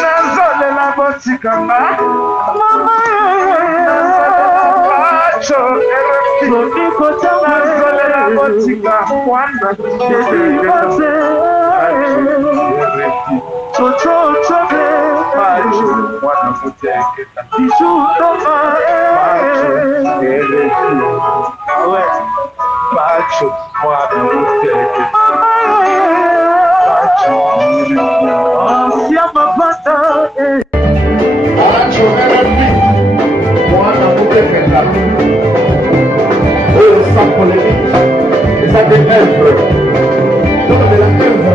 nazolela botikanga mama pacho nazolela botika mwana sans polémique, et ça fait œuvre. Donc de la œuvre.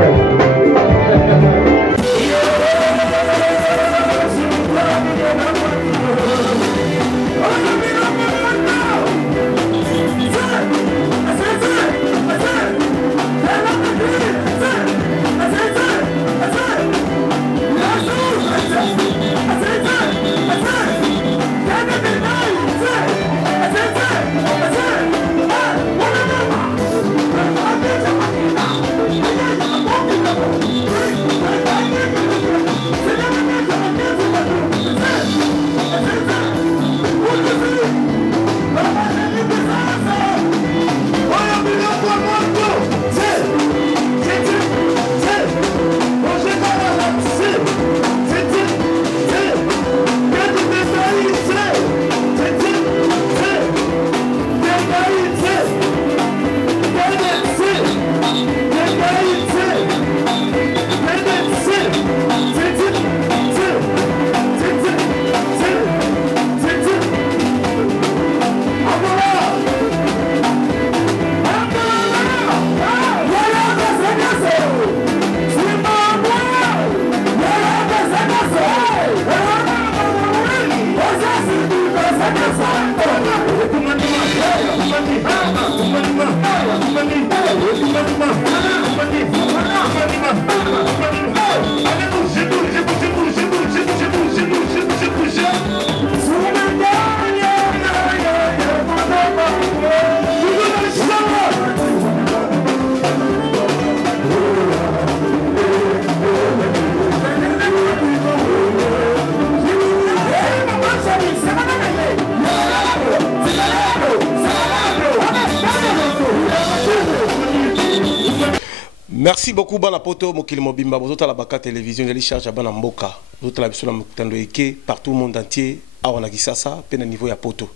Merci beaucoup bana poto mokili mobimba bozota la baka télévision de charge bana mboka bozota la biso na mutando eke partout le monde entier awana kisasa pe na niveau ya poto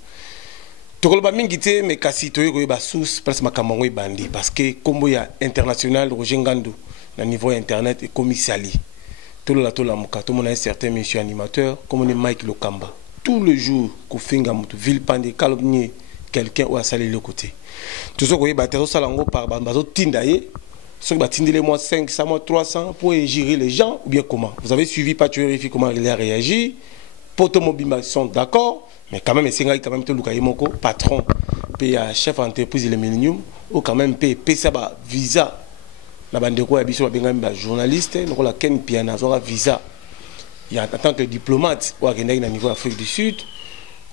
tokoloba mingi te mais kasi toyo ko ba source place makambo ngoi bandi parce que kombo ya international Roger Ngandu na niveau internet et commisali tolola tola muka to mona un certain monsieur animateur comme on est Mike Lokamba tout le jour ko finga mutu ville pande calomnier quelqu'un ou à saler le côté tout ce ko ba tezo salango par bazo tindaye. Ceux qui battent moi 500, moi 300 pour gérer les gens ou bien comment. Vous avez suivi Patuerifi comment il a réagi. Poto Mobimba sont d'accord, mais quand même c'est quand même tout le Moko patron, paye chef d'entreprise le Millennium ou quand même paye ça visa. La bande de quoi habitation benga journaliste, donc la ken piana zora visa. Il y a en tant que diplomate ou à niveau Afrique du Sud.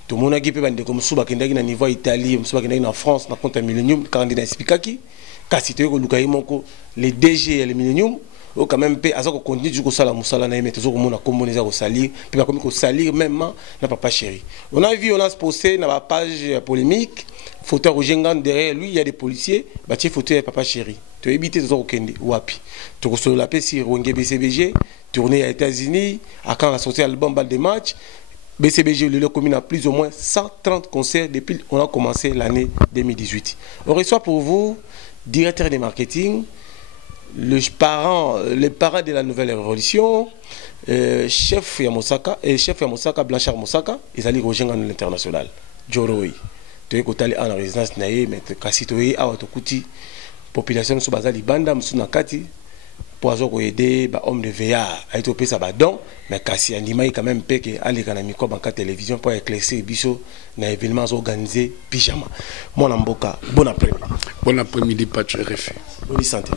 Tout le monde a qui peut bande comme Souba Kendagi na niveau Italie, Souba Kendagi en France, dans compte Millennium, candidat expliquaki. Kasi toyo lukai moko les DG et les Millennium ou quand même pe azako continue du sala musala na emeto zoko mona kombo neza ko salir pe ba comme ko salir même na papa chéri. On a vu on a posté na page polémique photo Roger Ngandu derrière lui il y a des policiers ba tie photo de papa chéri. To éviter zoko kende wapi. To ko solo la pe si Rwenge BCBG tourné aux États-Unis à quand a sorti album bal de match BCBG le commune a plus ou moins 130 concerts depuis on a commencé l'année 2018. On reçoit pour vous directeur de marketing, les parents de la nouvelle révolution, chef Yamosaka et chef Yamosaka Blanchard Mosaka, ils allaient rejoindre l'international. Joroi. Tu es côté en résidence naïe, mais kasi tu es à Watokuti, population sous bazali banda msunakati. Pour aider les hommes de VA à être opérés, mais kasi anima quand même pe que aller dans micro banca télévision pour éclaircir biso na événements organisés pyjama. Mon amboka, bon après-midi. Bon après-midi Patuerifi. Bonne santé.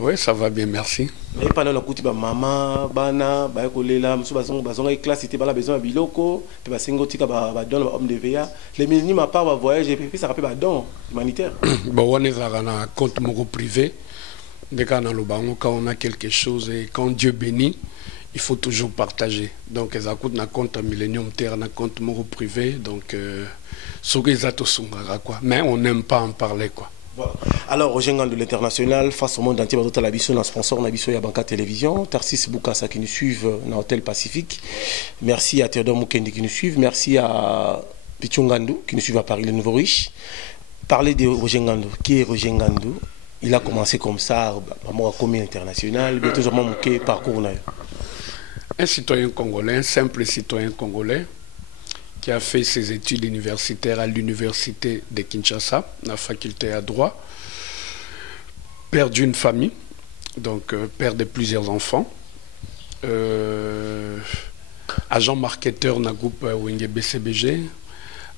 Oui, ça va bien, merci. Mais pendant le coup de maman, bana, ba kolela, musu bazonga classe était bala besoin biloko, pe ba sengo tika ba don homme de VA. Les minimum à part ba voyage et puis ça rappelle ba don humanitaire. Bon, on est à compte mon privé. Dès qu'on a le bango, quand on a quelque chose et quand Dieu bénit, il faut toujours partager. Donc, ils ont un compte Millennium Terre, un compte moro privé. Donc, mais on n'aime pas en parler, quoi. Voilà. Alors, Roger Ngandou de l'international, face au monde entier, on a un sponsor, on a vu Banca Télévision, Tarsis Boukassa qui nous suivent dans l'Hôtel Pacifique. Merci à Théodore Mukendi qui nous suivent. Merci à Pichon Ngandou qui nous suivent à Paris, le Nouveau Riche. Parlez de Roger Ngandou. Qui est Roger Ngandou? Il a commencé comme ça, à moi, comme international, mais toujours mon parcours. Un citoyen congolais, un simple citoyen congolais, qui a fait ses études universitaires à l'université de Kinshasa, la faculté à droit, père d'une famille, donc père de plusieurs enfants, agent marketeur dans le groupe Wenge BCBG,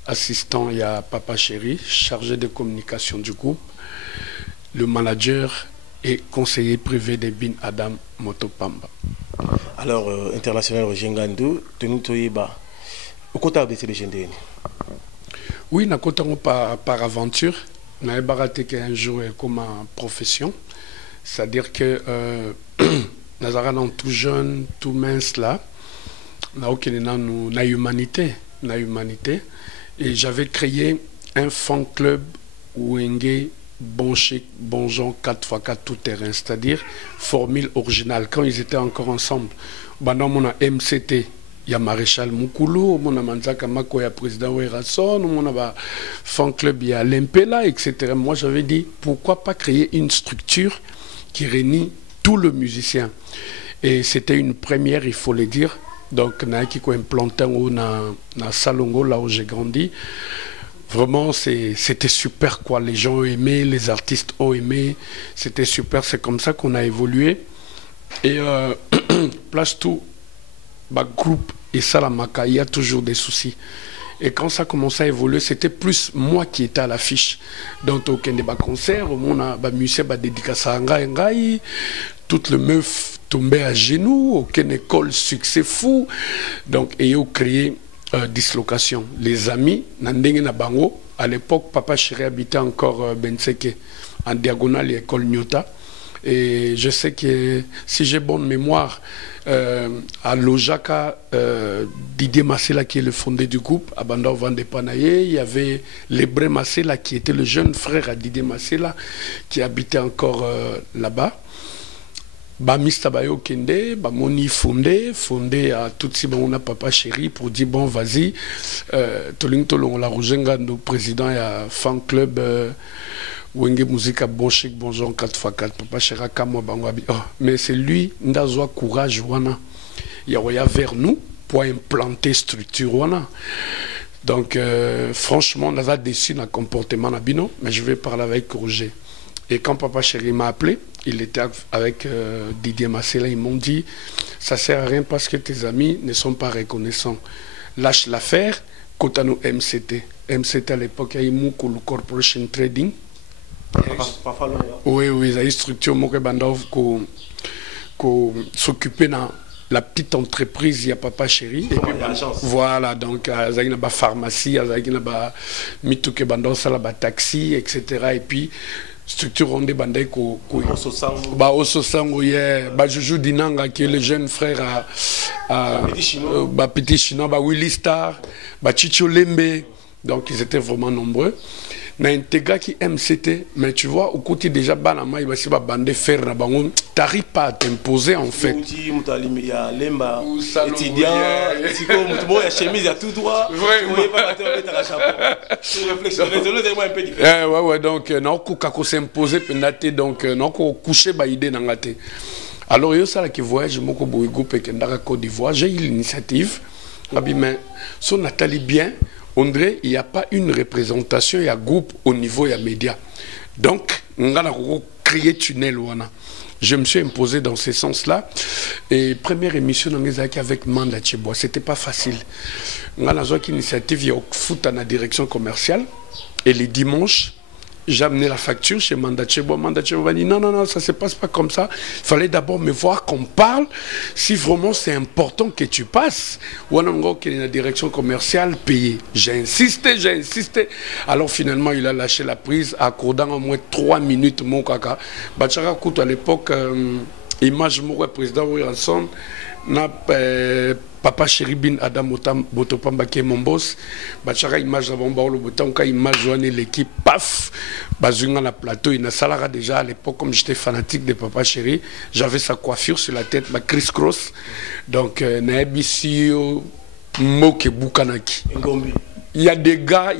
assistant, il y a Papa Chéri, chargé de communication du groupe, le manager et conseiller privé de Bin Adam Motopamba. Alors, international Roger Ngandou, Tenu Toyeba. Oui, nous avons par aventure. Nous avons baraté qu'un jour comme profession. C'est-à-dire que nous avons tout jeune, tout mince là. Nous avons la humanité. Et j'avais créé un fan club Wenge Bon Chic, Bon Jean 4x4 tout terrain. C'est-à-dire formule originale. Quand ils étaient encore ensemble, on a MCT. Il y a Maréchal Moukoulou, on a Manzaka Mako, il y a président Werason, on a fan club, il y a l'Impela, etc. Moi, j'avais dit, pourquoi pas créer une structure qui réunit tous les musiciens. Et c'était une première, il faut le dire. Donc, on a implanté dans Salongo, là où j'ai grandi. Vraiment, c'était super, quoi. Les gens ont aimé, les artistes ont aimé. C'était super, c'est comme ça qu'on a évolué. Et place tout, groupe. Et ça, la maca, il y a toujours des soucis. Et quand ça commençait à évoluer, c'était plus moi qui étais à l'affiche. Donc, aucun débat concert, on a musicien dédicace à Ngai, toutes les meufs tombaient à genoux, aucune école, succès fou. Donc, et ils ont créé dislocation. Les amis, Nandenge Nabango, à l'époque, Papa Chéri habitait encore Benseke, en diagonale, l'école Nyota. Et je sais que si j'ai bonne mémoire, à Lojaka, Didier Massela qui est le fondé du groupe, à Bandar Vandepanaye, il y avait Lebré Massela qui était le jeune frère à Didier Massela qui habitait encore là-bas. Mistabayo Kende, Moni fondé à Tutsi Bamouna Papa Chéri pour dire bon vas-y, Toling Tolong la Rojenga, nos présidents et à fan club. Wenge Musique Bon Chic, Bon Jean 4x4, Papa Chéra Kamo Bangwabi. Mais c'est lui, Ndazoa Courage Wana. Il y a vers nous pour implanter structure Wana. Donc, franchement, on a déçu dans le comportement Nabino, mais je vais parler avec Roger. Et quand Papa Chéri m'a appelé, il était avec Didier Massela, ils m'ont dit ça ne sert à rien parce que tes amis ne sont pas reconnaissants. Lâche l'affaire, Kotano MCT. MCT à l'époque, il y a Moukulu Corporation Trading. Oui, il y a une structure qui s'occuper dans la petite entreprise, il y a Papa Chéri. Voilà, donc il y a une pharmacie, il y a une taxi, etc. Et puis, structure ronde bandai Ososango, Joujou Dinanga, qui est le jeune frère à Petit Chinois, Willy Star, Chicho Lembe. Donc, ils étaient vraiment nombreux. Na intégra qui MCT, mais tu vois, au côté déjà banama, il va se bander faire na bango, t'arrives pas à t'imposer en fait. Il y a lemba, étudiant, il y a chemise, il y a tout droit. Ouais, donc non kako s'imposer penate, donc non coucher ba idée dans la tête. Alors yo ça là qui voyage moko boy groupe et Kendara Côte d'Ivoire, j'ai eu l'initiative. Mais son Nathalie bien. On dirait qu'il n'y a pas une représentation, il y a un groupe au niveau, il y a médias. Donc, on a créé tunnel. Je me suis imposé dans ce sens-là. Et première émission avec Manda Tchebois, ce n'était pas facile. On a une initiative, il y a foot à la direction commerciale. Et les dimanches, j'ai amené la facture chez Manda Tchebois. Manda Tchebois m'a dit non, ça ne se passe pas comme ça. Il fallait d'abord me voir qu'on parle. Si vraiment c'est important que tu passes, ou alors qu'il y a la direction commerciale payée. J'ai insisté. Alors finalement, il a lâché la prise, accordant au moins 3 minutes mon caca. Bachara Kout à l'époque, image moi président Wilson na papa Chéribin Adam Botopamba qui est mon boss bachaka image na bomba le botan ka image joine l'équipe paf bazunga na plateau il na salara déjà à l'époque comme j'étais fanatique de papa Chéri j'avais sa coiffure sur la tête ma criss cross donc na ebisio moke bukanaki ngombi. Il y a des gars,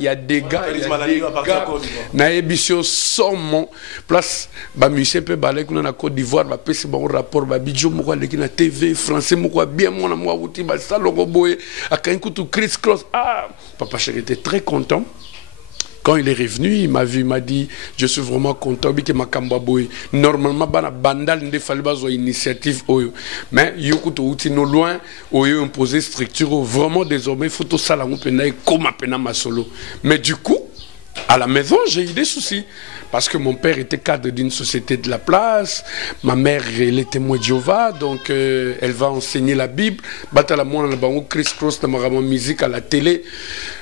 na émission somme place ba musicien peut balai qu'on na Côte d'Ivoire ba pèse bon rapport ba bidjo mo leki na TV français mo bien mon moi outi ba salongo boy akankutu Chris Cross papa Chéri était très content. Quand il est revenu, il m'a vu, il m'a dit, je suis vraiment content que ma boy. Normalement, bana bandal ne fallait pas une initiative mais yokuto outi no loin oyo imposer structure vraiment désormais photo salango penai comme pena ma solo. Mais du coup, à la maison, j'ai eu des soucis parce que mon père était cadre d'une société de la place, ma mère elle est témoin de Jéhovah, donc elle va enseigner la Bible, batala moi na bango Chris Cross na ma musique à la télé.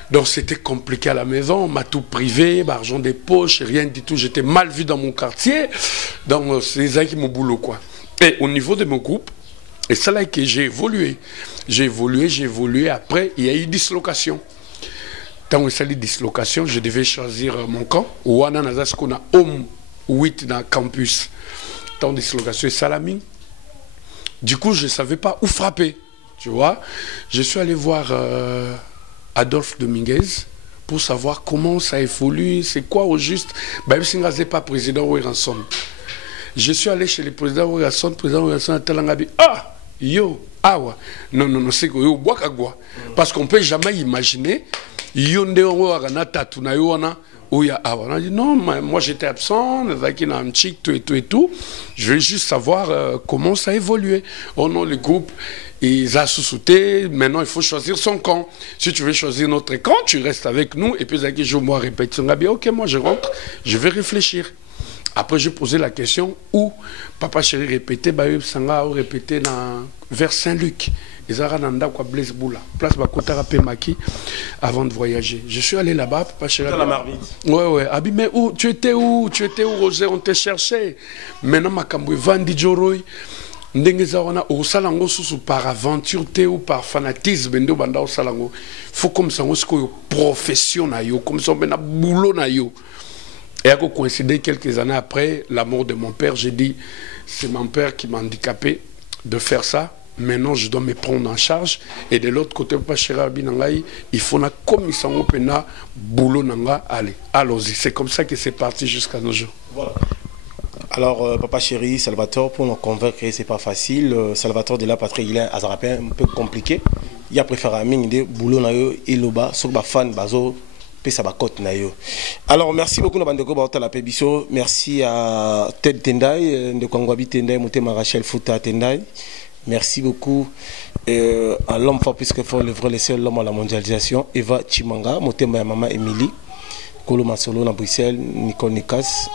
Donc c'était compliqué à la maison, on m'a tout privé, argent des poches, rien du tout. J'étais mal vu dans mon quartier. Donc c'est ça qui mon boulot quoi. Et au niveau de mon groupe, et c'est là que j'ai évolué. J'ai évolué. Après, il y a eu dislocation. Quand il y a eu dislocation, je devais choisir mon camp. Ou on a ce qu'on a homme 8 dans le campus. Tant dislocation et Salamine. Du coup, je ne savais pas où frapper. Tu vois, je suis allé voir Adolphe Dominguez pour savoir comment ça évolue, c'est quoi au juste. Même si je pas président Wilson. Je suis allé chez le président Wilson a dit yo, non, c'est que yo, parce qu'on ne peut jamais imaginer, yo, on a dit non, moi j'étais absent, tout. Je veux juste savoir comment ça a évolué. Oh non, le groupe, ils ont sous-souté, maintenant il faut choisir son camp. Si tu veux choisir notre camp, tu restes avec nous. Et puis, je me répète, ok, moi je rentre, je vais réfléchir. Après, je posais la question où Papa Chéri répétait, répétait vers Saint-Luc. Ils ont ramené quoi Blaise Boula, place Bakotara Pemaki, avant de voyager. Je suis allé là-bas, Papa Chéri. Dans la marmite. Ouais. Abi, mais où tu étais où, Roger? On te cherchait. Maintenant, Makambo, Vandi Joroy. Ndengezarona au salango sous par aventure ou par fanatisme ndo banda au salango. Faut comme ça on se profession na yo, comme ça on a boulot na yo. Et à coïncider quelques années après la mort de mon père, j'ai dit c'est mon père qui m'a handicapé de faire ça. Maintenant, je dois me prendre en charge. Et de l'autre côté, il faut na commission pena boulot nanga. Allez, allons-y. C'est comme ça que c'est parti jusqu'à nos jours. Voilà. Alors, Papa Chéri, Salvatore, pour nous convaincre, c'est pas facile. Salvatore de la patrie, il est un peu compliqué. Il a préféré amener boulot na yo et loba sur ba fan bazo pesa ba cote na yo. Alors, merci beaucoup na bandeko ba la pébiso. Merci à Ted Tendai, de Kwangwabi Tendai, Motema Rachel Fouta Tendai. Merci beaucoup à l'homme fort puisque faut le vrai laisser l'homme à la mondialisation. Eva Chimanga, Motema Maman Emily, Kolo Masolo na Bruxelles, Nicole Nikas.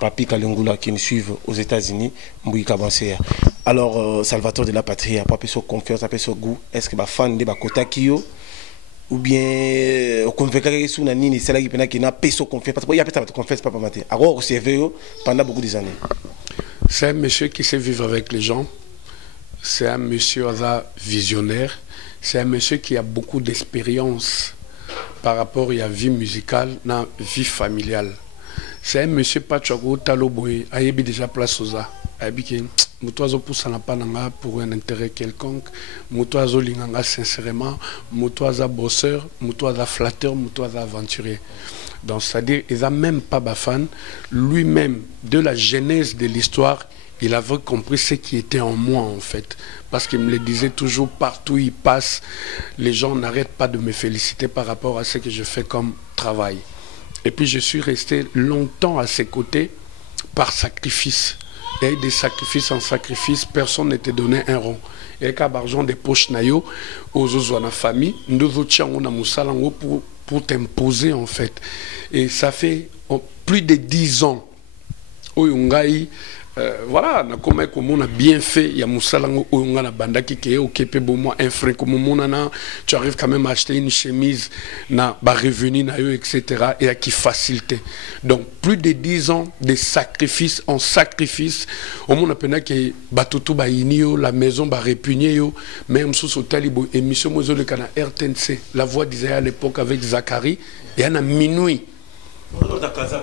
Papi Kalengula qui nous suivent aux États-Unis, Mbouika Kabanseya. Alors, Salvatore de la patrie, a pas peu sur confiance, a peu sur goût. Est-ce que les fans de Bakota Kyo ou bien au convaincre sur Nani, c'est là qui n'a pas sur confiance parce qu'il y a peut-être confiance pas matin. Alors, c'est vrai pendant beaucoup d'années. C'est un monsieur qui sait vivre avec les gens. C'est un monsieur visionnaire. C'est un monsieur qui a beaucoup d'expérience par rapport à la vie musicale, à la vie familiale. C'est un monsieur Pachago Taloboy, a déjà place aux a. Moutouazo pousse n'a pas pour un intérêt quelconque. Moutouazo linganga sincèrement. Moutouazo bosseur, moutouazo flatteur, moutouazo aventurier. Donc c'est-à-dire, il n'a même pas bafan. Lui-même, de la genèse de l'histoire, il avait compris ce qui était en moi en fait. Parce qu'il me le disait toujours, partout où il passe, les gens n'arrêtent pas de me féliciter par rapport à ce que je fais comme travail. Et puis je suis resté longtemps à ses côtés par sacrifice. Et des sacrifices en sacrifice, personne n'était donné un rond. Et quand l'argent des poches nayo, aux autres la famille, nous avons pour t'imposer en fait. Et ça fait plus de 10 ans où Yungai voilà, comme on a bien fait, il y a Moussalango Oyonga na bandaki qui est occupé pour moi un frein comme mon tu arrives quand même à acheter une chemise na ba revenu na yo etc. et à qui facilité. Donc plus de 10 ans de sacrifice en sacrifice, au monde appena que batutu ba inio la maison ba répugner yo même sous talibo émission mozo le canal RTNC la voix disait à l'époque avec Zachary et à minuit.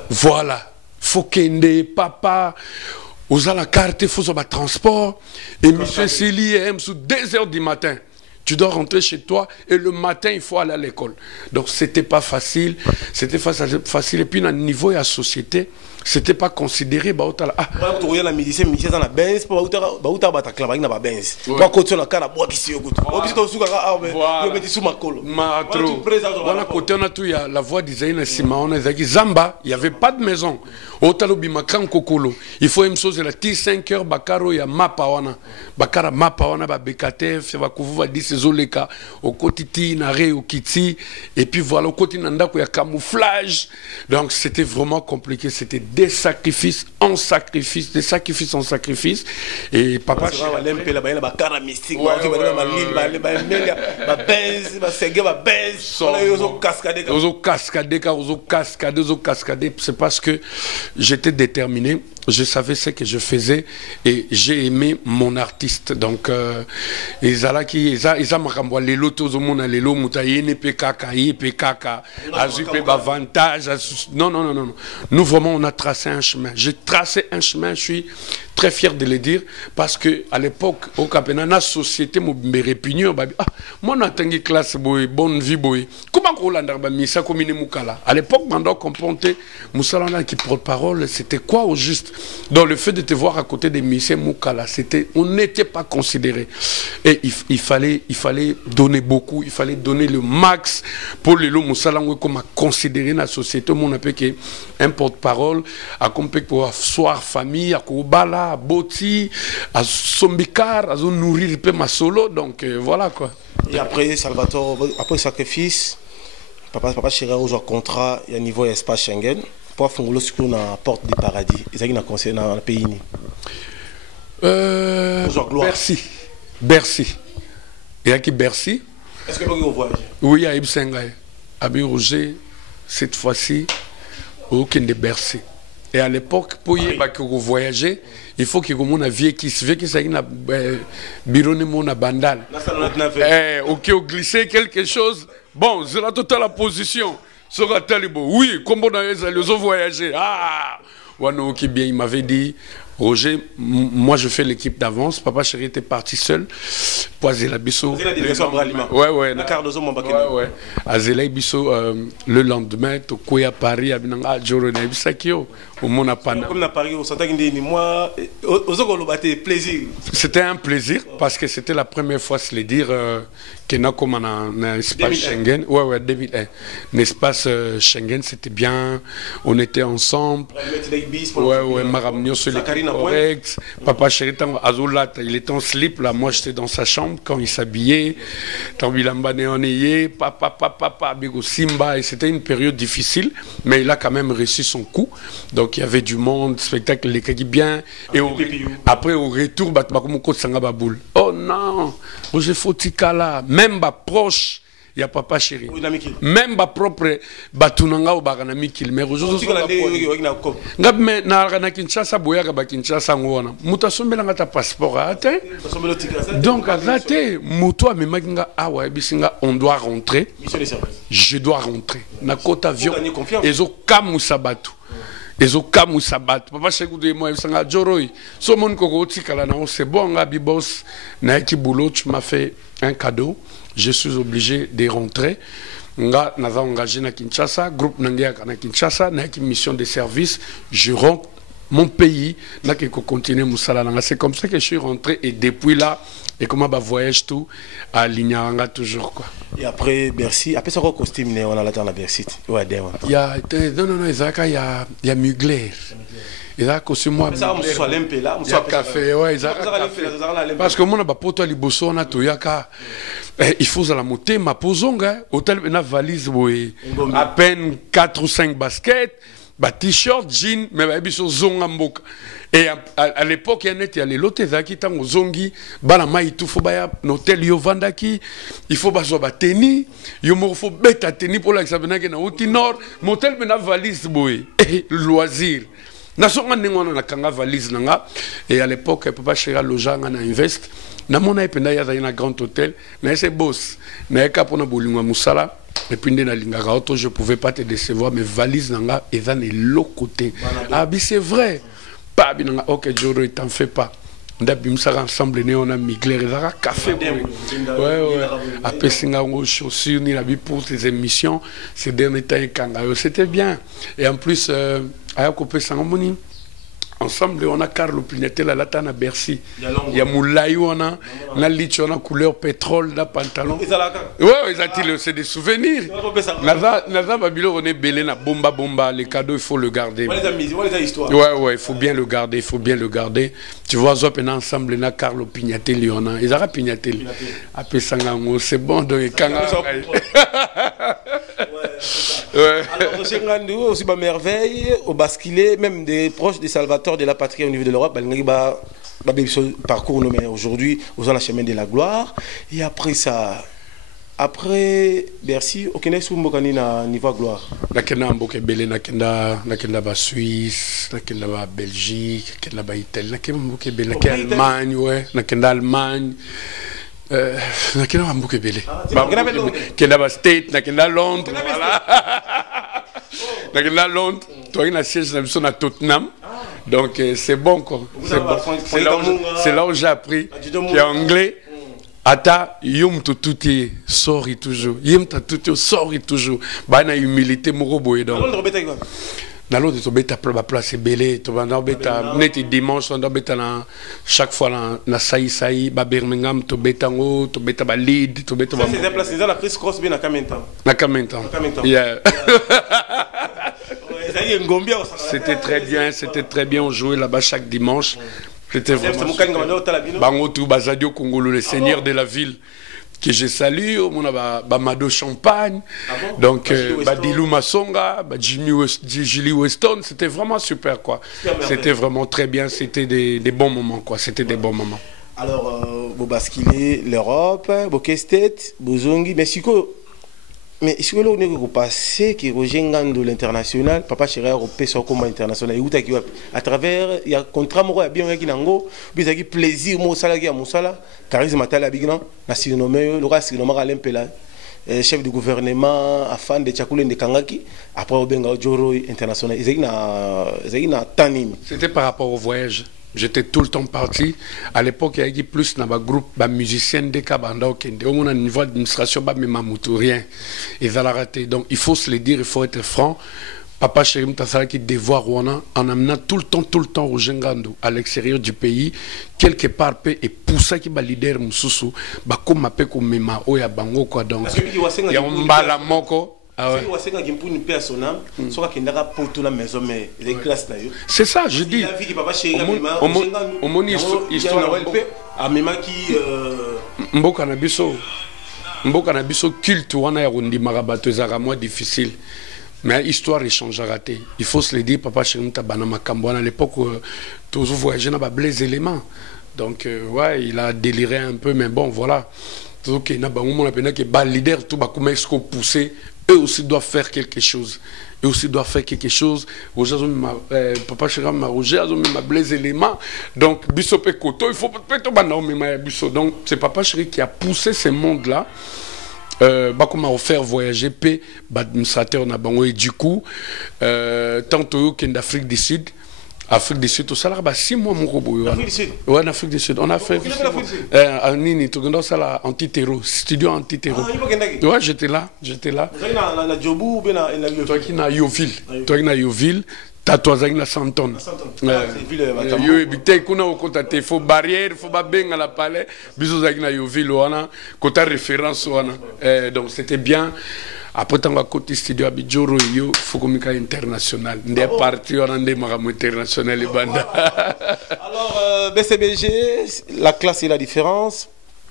Voilà, faut kende papa aux à la carte, il faut sur le transport. Et monsieur Sili aime sous 2 heures du matin. Tu dois rentrer chez toi et le matin, il faut aller à l'école. Donc, c'était pas facile. C'était facile. Et puis, dans le niveau de la société, c'était pas considéré. La voix disait Zamba, il n'y avait pas de maison. Il faut une chose, il y a 5 heures, Bakaro, il y a Mapawana. Bakara Mapawana, BKTF, va dire ces oleka, au quotidien, Nare, au Kiti, et puis voilà, au quotidien, il y a camouflage. Donc c'était vraiment compliqué. C'était des sacrifices en sacrifice, des sacrifices en sacrifice. Et papa. C'est parce que j'étais déterminé, je savais ce que je faisais et j'ai aimé mon artiste. Donc, ils ont les lotos au monde, les lots, non. Nous, vraiment, on a tracé un chemin. J'ai tracé un chemin, je suis très fier de le dire, parce que à l'époque, au Capena, la société me répugnait. Ah, moi, on a une classe, bonne vie, comment on a ça comme une moukala. À l'époque, maintenant qu'on pontait, Moussalana qui porte-parole, c'était quoi au juste? Dans le fait de te voir à côté des Missé Moukala, on n'était pas considéré. Et il fallait donner beaucoup, il fallait donner le max pour les lots Moussalana comme à considérer la société. Mon appel qui est un porte-parole, à compter pour soir famille, à Koubala, à Boti, à Sombikar, à nourrir ma solo. Donc voilà quoi. Et après, Salvatore, après le sacrifice, papa chéri a un contrat à niveau espace Schengen pour faire la porte du paradis. Ils ont un conseil dans le pays. Bercy. Et à qui Bercy? Est-ce que vous voyagez? Oui, à Ibsengaï. À Roger, cette fois-ci, aucun de Bercy. Et à l'époque, pour y voyager, il faut que vous ayez qui se fait un bureau de bandal. Ok, glisser quelque chose. Bon, c'est la totale position. Sur la talibo. Oui, comme on a voyagé. Ah, Wano qui bien, il m'avait dit, Roger, moi je fais l'équipe d'avance. Papa chéri était parti seul. Poisé la bisso. Ouais. Azela bisso le lendemain, au Koya Paris, à Binanga, Joro Nebisakio, au Monapana. Comme na Paris, au Santa Guindé, moi, plaisir. C'était un plaisir parce que c'était la première fois, se le dire, que nous comme un espace Schengen. Ouais, 2001. L'espace Schengen, c'était bien. On était ensemble. Ouais, Maramnio sur les corrects. Papa chéri, Azolat, il était en slip là. Moi, j'étais dans sa chambre quand il s'habillait. Tambilamba néonéé, papa, Bigo Simba. Et c'était une période difficile, mais il a quand même réussi son coup. Donc, il y avait du monde, spectacle, les kaki bien. Et après, au retour, Batmakomoko Sangababoul. Oh non, Roger Fotikala, même proche. Il y a papa chéri. Même ma propre batunanga ou baranamikil. Mais aujourd'hui, mais na Kinshasa boya ka Kinshasa ngona. Mutasomela ngata passeport ate. Donc azate muto amemakinga awa bisinga on doit rentrer. Je dois rentrer. Na côte avion. Ezo kamusabatu. Ezo kamusabatu. Papa chéri de moi sanga joroi. So mon koko tikala na c'est bon nga bibos na ki boulot tu m'as fait un cadeau. Je suis obligé de rentrer. Nous avons engagé na Kinshasa, groupe Nangia na Kinshasa, na une mission de service. Je rentre mon pays, na que continuer Moussala. C'est comme ça que je suis rentré et depuis là, et comment bah voyage tout à Lignaranga toujours quoi. Et après Bercy, après ça costume on a là dans la Bercy. Ouais, il y a il y a Mugler. Il y a costume moi. Il y a café, ouais, parce que moi na ba poto liboso na to yaka. Il faut la montée, ma posonga, hôtel, une valise, à peine 4 ou 5 baskets, bah t-shirt jean mais ba biso zonga mboka et à l'époque il y a les lotes zaki tango zongi bana mai tout faut ba hôtel yo vandaki il faut ba zo ba teni yo mo faut beta teni pour la sabena ke na uti nord motel bena valise boy loisir na songa ndengona na kanga valise nanga et à l'époque papa chéra lojanga na invest na mona ependa ya na grand hôtel na ese boss na eka pona bolingwa musala et puis na lingaka auto je pouvais pas te décevoir mais valise nanga et dans l'autre côté ah bi c'est vrai pas binanga OK Joro t'en fais pas ndabimsaka ensemble ne on a miglé ezaka café ouais après singa ngo chaussures ni la bi pour tes émissions ces derniers temps kanga c'était bien et en plus aya kopé sangomoni ensemble on a Carlo Pignatelli la lata na Bercy il y a moulay on a na licho na couleur pétrole na pantalon ouais c'est des souvenirs naza babilo on est belé na bomba les cadeaux il faut le garder ouais il faut bien le garder tu vois zo pena ensemble na Carlo Pignatelli on a Isara Pignatelli après sangango c'est bon donc kanga ouais. Alors, Roger Ngandou, aussi ma merveille, au basculé, même des proches des salvateurs de la patrie au niveau de l'Europe, parcours nommé aujourd'hui aux chemin de la gloire. Et après ça, après Bercy, aucun est sous Mbokani na niveau gloire. Nakenda Mboke Belé, nakenda ba Suisse, nakenda ba Belgique, nakenda ba Italie, nakenda Mboke Belé, nakenda Allemagne, ouais, nakenda Allemagne. Nakenda Mboke Belé. Nakenda ba State, nakenda Londres, voilà. Nakenda Londres, toi il a siège na Tottenham. Donc c'est bon quoi. C'est là où j'ai appris qu'il y a anglais. Ata yom tututi sorry toujours. Yom tututi sorry toujours. Ba na humilité moko boye donc. Na l'autre to beta place belé to ba na beta net dimanche on beta na chaque fois na sai ba Birmingham to beta ngo to beta ba lead to beta ba. C'est des places la Chris Cross bien na Kamentan. Na Kamentan. Yeah. C'était très bien, on jouait là-bas chaque dimanche. C'était vraiment Bangotou Bazadio Congolo, le seigneur de la ville, que je salue, on a Bamado Champagne, donc Badilou Masonga, Julie Weston, c'était vraiment super quoi. C'était vraiment très bien, c'était des bons moments quoi, c'était des bons moments. Alors, vous basculez l'Europe, vous Kestet, vous Zongi, Mexico. Mais est-ce que là, on est passé qui Roger Ngandou l'international, papa chéri européen sur comment international, à travers il y a contrat moi bien qui nango, bien qui plaisir moi sala qui a musala, charisme tala bignan, na surnommé le reste surnommé Alain Pela, chef du gouvernement afin de Tchakoulé de Kangaki, après au Benga Joro international, ils na tanine. C'était par rapport au voyage. J'étais tout le temps parti. À l'époque, il y avait plus dans un groupe de musiciens de Kabanda au Kende. Au moins, niveau d'administration, mais Mamoutou, rien. Ils allaient rater. Donc, il faut se le dire, il faut être franc. Papa Chérim Tassara qui devoir Rwanda en amenant tout le temps au Ngandou à l'extérieur du pays, quelque part, et pour ça qui va leader Moussoussou, comme ma comme Mema, Oya Bango, quoi. Donc, il y a un balamoko. C'est ça, je dis. Mboka na biso culte wana ya rundi marabato ezaka moins difficile. Mais l'histoire échange raté. Il faut se le dire, papa Chérim Tabana Makambo, à l'époque, toujours voyagé dans Blaise éléments. Donc, ouais, il a déliré un peu, mais bon, voilà. Donc, il y a un leader, tout comment est-ce qu'on poussait. Eux aussi doivent faire quelque chose. Papa Chéram Marougé, ma Blaise élément. Donc, Bissopé Koto, il faut peut-être. Donc, c'est Papa Chéri qui a poussé ce monde-là. Comme a offert voyager, administrateur na bango et du coup, tantôt qu'en Afrique du Sud. Afrique du Sud, tout ça là, 6 mois mon robot. Afrique du Sud. Ouais, en Afrique du Sud. On a fait. À Nini, tout le ça là, anti-terreau, studio anti-terreau. Ouais, j'étais là. Toi qui na Yoville. Tatouazang la Santon. Yo ebité kuna okota te faut barrière, faut ba benga la palais, biso zagina Yoville wana, kota référence wana. Donc c'était bien. Après tant que côté studio Abidjoro yo Fukomika international. Ndé parti on ndé magamo international banda. Alors BCBG, la classe et la différence.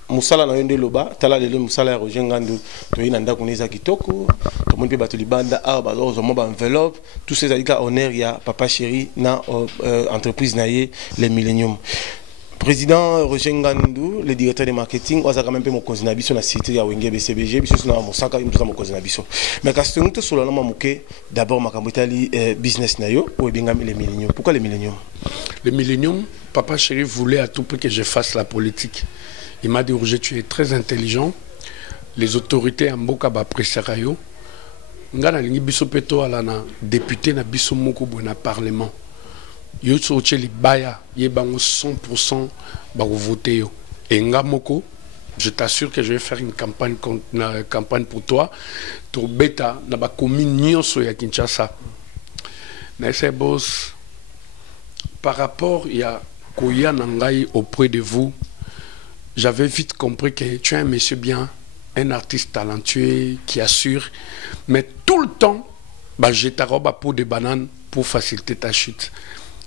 musala na yonde loba tala lelo musala ya Roger Ngandu to ina ndako neza kitoko to moni pe bato libanda a bazo zo mo ba enveloppe tous ces alika honneur ya papa chéri na entreprise na ye les Millennium. Président Roger Ngandu, le directeur de marketing, on a quand même peu mon cousin Abisso na cité ya Wenge BCBG, biso na mo saka imtusa mon cousin Abisso. Mais quand c'est tout sur la mamuke, d'abord makambotali business na yo ou bingam les Millennium. Pourquoi les Millennium? Les Millennium, papa chéri voulait à tout prix que je fasse la politique. Il m'a dit Roger, tu es très intelligent. Les autorités en Mboka ba appréciera yo. Ngana lingi biso peto ala na député na biso moko bo na parlement. Yo tsoche li baya ye bango 100% ba voter yo. Et nga moko, je t'assure que je vais faire une campagne pour toi. To beta na ba commune nyonso ya Kinshasa. Na ese boss par rapport il y a Koya Nangai auprès de vous. J'avais vite compris que tu es un monsieur bien, un artiste talentueux qui assure, mais tout le temps, bah, j'ai ta robe à peau de banane pour faciliter ta chute.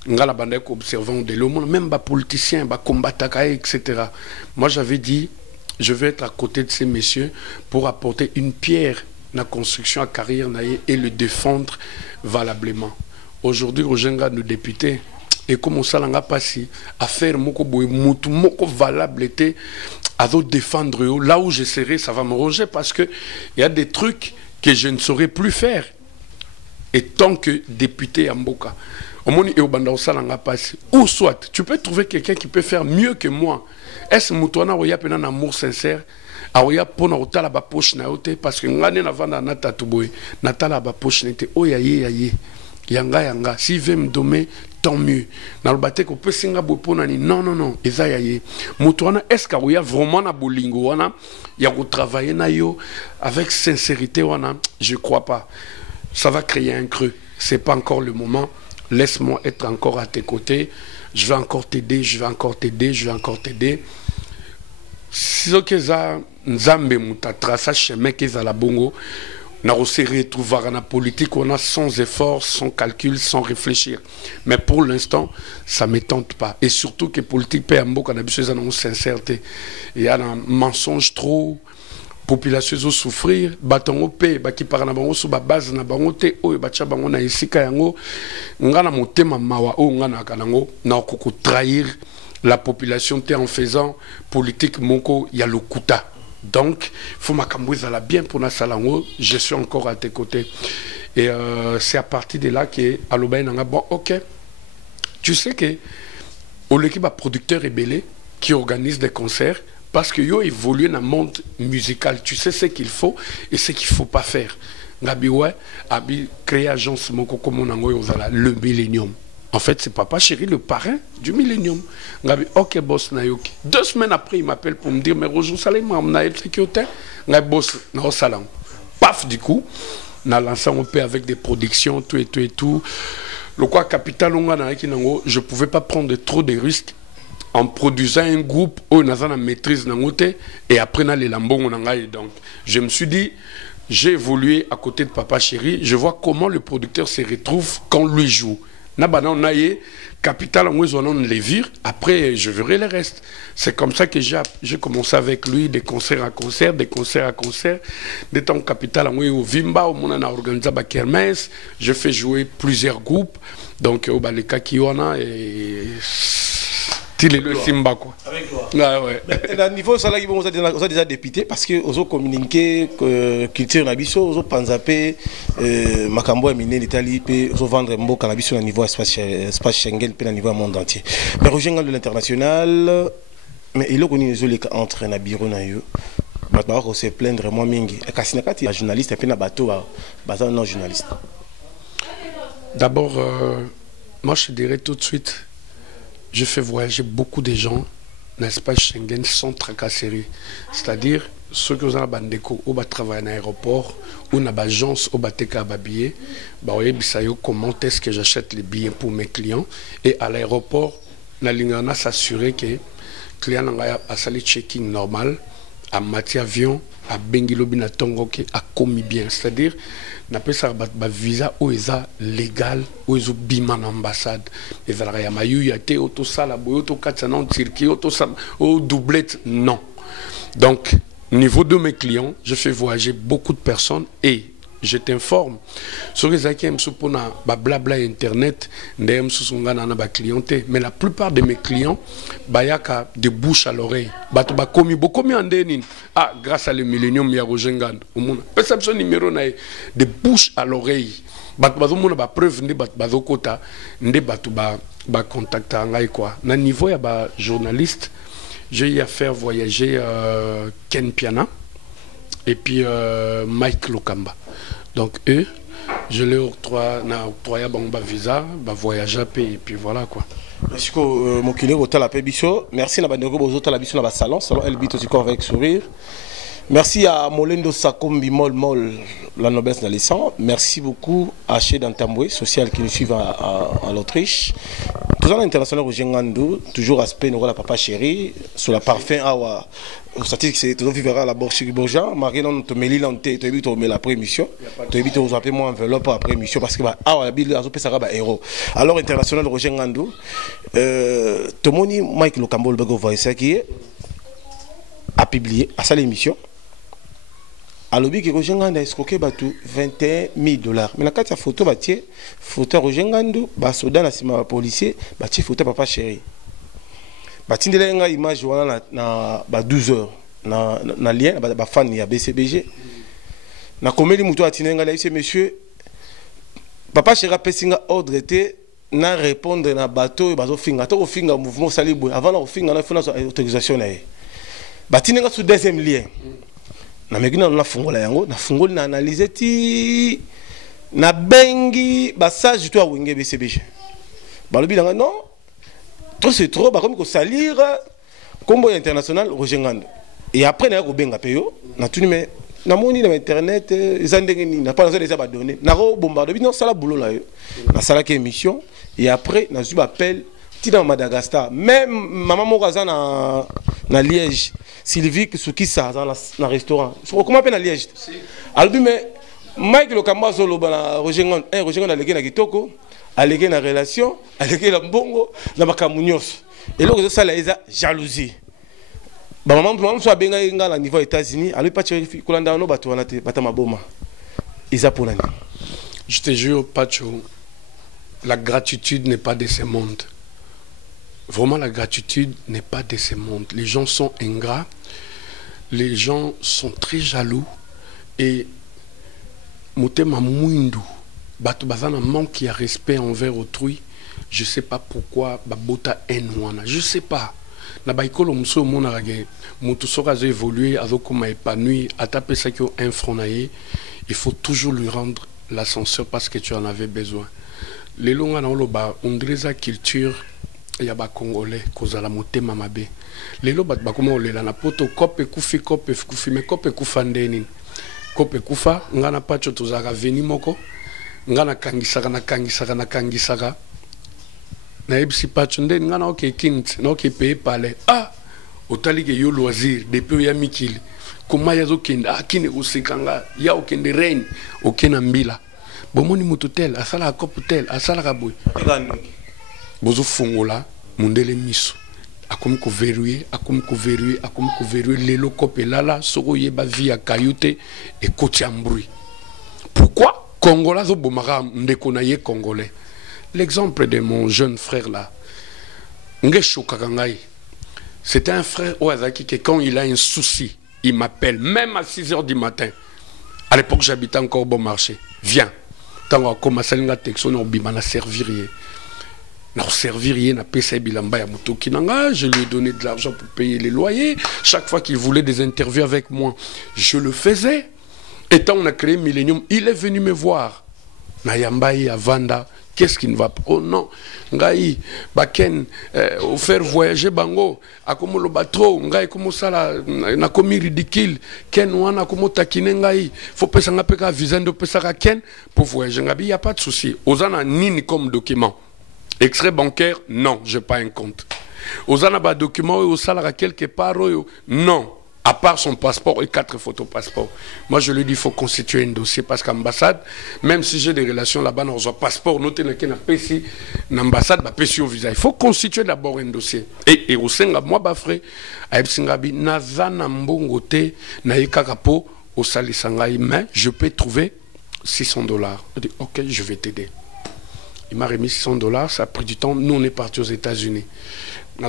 Ngala bandek observant de l'homme, même bah politicien, bah combattant, etc. Moi j'avais dit, je vais être à côté de ces messieurs pour apporter une pierre à la construction à carrière et le défendre valablement. Aujourd'hui, Roger Ngandu, nos députés, et comme ça n'a pas si à faire moko valable était à défendre là où je serai, ça va me ronger parce que il y a des trucs que je ne saurais plus faire. Et tant que député à Mboka, ou soit tu peux trouver quelqu'un qui peut faire mieux que moi. Est-ce que tu as un amour sincère? Aoya pona otala ba poche na yote parce que ngane na vanda na tatuboy natala ba poche nete oyaye yanga si veut me donner tant mieux na lobate ko pesinga bo pona ni non eza yaye mutu wana est-ce que oya vraiment na bolingo wana ya ko travailler na yo avec sincérité wana je crois pas, ça va créer un creux, c'est pas encore le moment. Laisse-moi être encore à tes côtés, je vais encore t'aider, je vais encore t'aider. Si ok za nzambe mutatra sa chemin que za la bongo na retrouver dans la politique on a sans effort, sans calcul, sans réfléchir. Mais pour l'instant ça me tente pas et surtout que politique paie mboka na biso za na sincérité. Il y a un mensonge trop, population zo souffrir, batongo pe ba ki para na bango so ba base na bango te oyo ba tcha bango na isika yango ngana motema mawa o ngana kanango na ko trahir la population en faisant politique moko ya lokuta. Donc faut makambouza la bien pour na salango, je suis encore à tes côtés. Et c'est à partir de là que aloba nanga bon OK. Tu sais que au l'équipe producteur ébélé qui organise des concerts parce que yo évolue dans le monde musical, tu sais ce qu'il faut et ce qu'il faut pas faire. Ngabi ouais, abi créer agence moko comme on angoy ozala le Millennium. En fait, c'est papa chéri, le parrain du Millennium. Ngabi, ok, boss Nayoki. 2 semaines après, il m'appelle pour me dire, mais Roger Salem, on a sécurité. Ngabi, boss, non, salon. Paf, du coup, on a lancé un peu avec des productions, tout et tout. Le quoi, capital, je ne pouvais pas prendre trop de risques en produisant un groupe où on a la maîtrise et après, on a les lambons. Donc, je me suis dit, j'ai évolué à côté de papa chéri. Je vois comment le producteur se retrouve quand lui joue. Capital on les vire, après je verrai le reste. C'est comme ça que j'ai commencé avec lui, des concerts à concert, des temps Capital au Vimba, au Monana organisé à Kermès, je fais jouer plusieurs groupes, donc au Baleka Kiwana et le Simba quoi. Avec toi. Ah, ouais. À niveau ça là ils vont déjà député parce que aux communiqué culture na biso aux panzapé makambo ya mine l'Italie pe aux vendre mboka na biso na niveau espace Schengen pe na niveau monde entier. Mais Roger Ngandu de l'international mais il est connu les entre na bureau na yo. Maintenant on se plaindre moi mingi. Kasi na kati journaliste pe na bateau bazan non journaliste. D'abord moi je dirais tout de suite, je fais voyager beaucoup de gens, n'est-ce pas, Schengen sans tracasserie. C'est-à-dire, ceux qui ont un bandeko, ou travaillent en aéroport, ou dans l'agence, ou teka billet, comment est-ce que j'achète les billets pour mes clients. Et à l'aéroport, la ligne s'assurer que le client a sali checking normal, à matière avion, à Bengilobi na Tongo a commis bien. C'est-à-dire, n'a pas ça visa ou eza légal ou eza bima en ambassade. Et voilà, il y a mayu, il y a auto sala, auto katsana en Turquie, auto doublette, non. Donc, au niveau de mes clients, je fais voyager beaucoup de personnes et je t'informe. Sur les acquis, je blabla internet, mais la plupart de mes clients, il y a de bouche à l'oreille. Ah, grâce à le millénium, il y a Rojengan. Perception numéro de bouche à l'oreille. Preuve de contacter quoi. Na niveau ya ba journaliste, j'ai eu à faire voyager Ken Piana et puis Mike Lokamba. Donc eux, je leur octroyé un visa, voyager et puis voilà quoi. Merci merci à salon Elbit aussi avec sourire. Merci à Molendo Sakombi Mol, la noblesse dans les sangs. Merci beaucoup à Chez Dantamboué, social qui nous suit à l'Autriche. Toujours l'international Rojengandu, toujours aspect nous la papa chéri, sur la parfum awa. Statistique c'est toujours vivre à la Borchi Bourgeon. Marie non te mêler l'anté, te éviter mais l'après émission. Te éviter vous appeler moi enveloppe après émission parce que awa bill azo pesa ba héros. Alors international Rojengandu, Tomoni Mike Lokambo le bego voice qui a publié à sa l'émission. Alors, il y a escroqué $21 000. Mais quand il y a photo, photo Rojengandu, soldat national policier, photo papa chéri. Il y a une image na 12 heures. Na lien, fan ya BCBG. Na comédie moutou atinenga là, monsieur, papa chéri a passé ordre était na répondre na bateau et bazo finga. To finga mouvement salibou. Avant na finga na faut autorisation na. Batinenga sous deuxième lien. Na megina na fungola yango na fungoli na analyser ti na bengi basage to awenge BCBG balobi nga non trop c'est trop ba comme ko salir combo international Rojengandu et après na ko benga peyo na tuni mais na moni na internet ezandenge ni na pas na ça ba donner na ko bombarder non sala boulot là yo na sala ke émission et après na zu appel ti dans Madagascar même maman mo kaza na Liège Sylvie Soukissa dans le restaurant. Comment appelle à Liège? Alors, mais Mike Lokamba Zolo, Rojengan a légué na Kitoko, a légué na relation, a légué na Mbongo, na Makamounios. Et là, ça a jalousie. Maman soit bien à niveau États-Unis, alors pas de Kolanda no Batuanate, Batamaboma. Isa Ponani. Je te jure, Pacho, la gratitude n'est pas de ce monde. Vraiment, la gratitude n'est pas de ce monde. Les gens sont ingrats, les gens sont très jaloux et Motema Mouindou, Batu Bazana manque de respect envers autrui. Je ne sais pas pourquoi Babota Enwana. Je ne sais pas. Nabaikolo Mousso Monarage, Moutoussora a évolué, Azokoma épanoui, a tapé ça qui un fronaillé. Il faut toujours lui rendre l'ascenseur parce que tu en avais besoin. Les longs on dirait sa culture. Il y a des Congolais qui ont la motema mabe. Les gens qui ont la poto kope kufi mais kope kufandeni. Kope kufa ngana pacho tozaka veni moko ngana kangisaka na ebisi pacho ndeni ngana oke kint na oke paye pale ah otali ke yo loisir depuis ya mikili koma yazo kenda akine usikanga ya okende reine okena mbila bomoni mututel asala koputel asala kaboy bozo fungola mundele miso akomi ko verrouiller lelo kopelala soko yeba via kayute et koti ambruit. Pourquoi Congolais zo bomara ndeko na ye congolais. L'exemple de mon jeune frère là. Ngesho Kakangai. C'était un frère Oazaki que quand il a un souci, il m'appelle même à 6 h du matin. À l'époque j'habitais encore au bon marché. Viens. Tant qu'on commence à faire texto na obima na servir. Je lui ai donné de l'argent pour payer les loyers. Chaque fois qu'il voulait des interviews avec moi, je le faisais. Et quand on a créé Millennium, il est venu me voir. Nayambaï, Avanda, qu'est-ce qui ne va pas? Oh non, Ngaï, Baken, faire voyager Bango, Akomo le batro, Ngaï, comme ça, na commis ridicule, Ken, Wana, Komo Takine, Ngaï, faut pas s'en appeler visa de Pesara Ken pour voyager. Il n'y a pas de souci. Ozana Nini comme document. Extrait bancaire, non, je n'ai pas un compte. Aux anaba documents, au salaire quelque part, non. à part son passeport et 4 photos passeport. Moi, je lui dis, il faut constituer un dossier parce qu'ambassade, même si j'ai des relations là-bas, on a passeport, noté l'ambassade, au visa. Il faut constituer d'abord un dossier. Et au sein de moi, frère, mais je peux trouver $600. Je dis, ok, je vais t'aider. Il m'a remis $600, ça a pris du temps. Nous, on est partis aux États-Unis. Et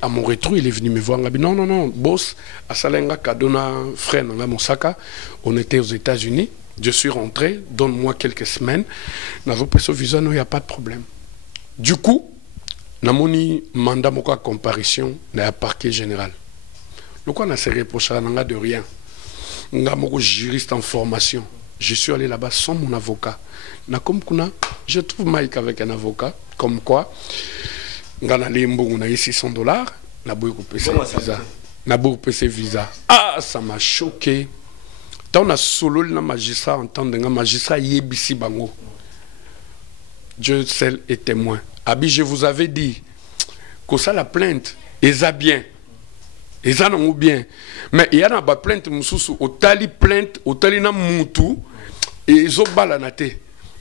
à mon retour, il est venu me voir. Il m'a dit non, boss, à Salenga, Kadona, frère, Mosaka, on était aux États-Unis. Je suis rentré, donne-moi quelques semaines. Dans le visa, il n'y a pas de problème. Du coup, namoni mandat moka comparution na parquet général. Le quoi n'a se reproché de rien. Nga moko juriste en formation. Je suis allé là-bas sans mon avocat. Na comme kuna, je trouve Mike avec un avocat. Comme quoi, nga na lembo na $600. Na boy couper visa. Na boy couper visa. Ah, ça m'a choqué. Tant na solo le magistrat entendre nga magistrat yebisi bango. Dieu seul est témoin. Abi, je vous avais dit que ça la plainte, ils a bien. Ils en ont bien. Mais il y a une plainte, au tali plainte, au tali na moutou, et ils ont balanate.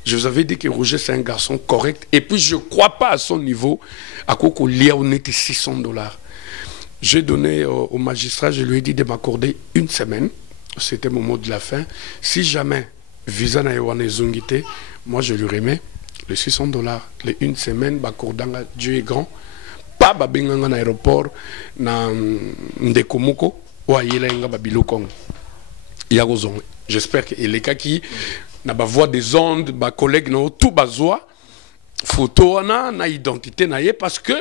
Je vous avais dit que Roger c'est un garçon correct. Et puis je ne crois pas à son niveau, à quoi qu'on lia on était $600. J'ai donné au magistrat, je lui ai dit de m'accorder 1 semaine. C'était mon mot de la fin. Si jamais visa na yoane zungite, moi je lui remets les $600. Les 1 semaine, bakordanga, Dieu est grand. Pas babenganga na aéroport na ndekomoko ou ayelenga babilokong. Yagozong. J'espère que les cas qui na ba voix des ondes, ba collègues no tout bazoa photo na identité na ye parce que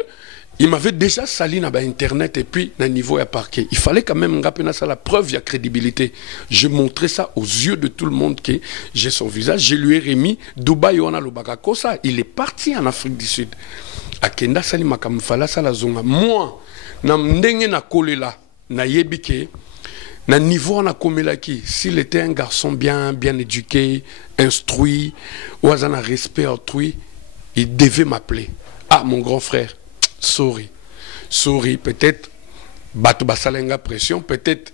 il m'avait déjà sali na ba internet et puis na niveau à parquet. Il fallait quand même ngapena ça la preuve il y a crédibilité. Je montrais ça aux yeux de tout le monde que j'ai son visage, je lui ai remis Dubaï on a le bakakosa, il est parti en Afrique du Sud. Akenda sali makamufala sala zonga moi na ndenge na kolela na yebike na niveau na komelaki s'il était un garçon bien éduqué, instruit ou azana respect autrui, il devait m'appeler. Ah mon grand frère, sorry peut-être bato basalenga pression, peut-être